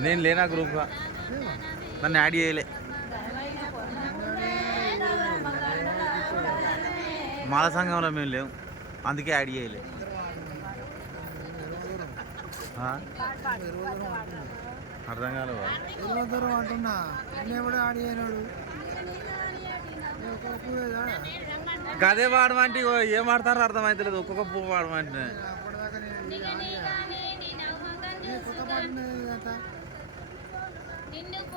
నేను లేనా గ్రూప్గా నన్ను యాడ్ చేయలే. మాల సంఘంలో మేము లేవు. అందుకే యాడ్ చేయలే? అర్థం దూరం అంటున్నా. గదే వాడమంటే ఏం ఆడతారో అర్థమైతలేదు. ఒక్కొక్క పువ్వు వాడమంటే కొత్త పాట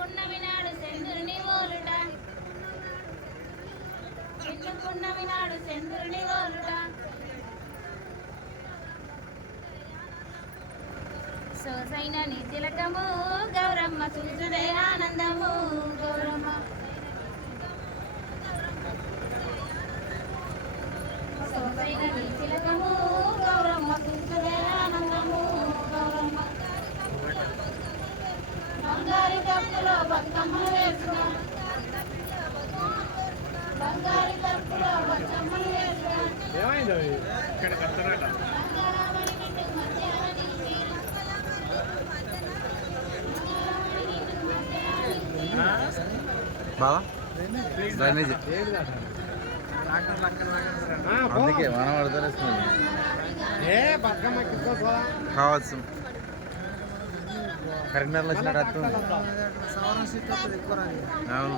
ఉన్నది నిన్ను చంద్రుని ఓలుట. నిన్ను చంద్రుని ఓలుట. సోసైన నీ తిలకము గౌరమ్మ చూసుడే ఆనందము గౌరమ్మ సోసైన నీ తిలకము గౌరమ్మ చూసుడే ఆనందము గౌరమ్మ బంగారు కప్పులో బతుకమ్మలు వేసుగా బంగారు కప్పులో బతుకమ్మలు వేసుగా బంగారామణి నిండు మధ్యాహ్న నిలిచి బావా? డ్రైనేజ్. అందుకే మనం అర్థం ఏ బతుకమ్మ కింద కావచ్చు. కరీంనగర్లో వచ్చిన వస్తుంది. అవును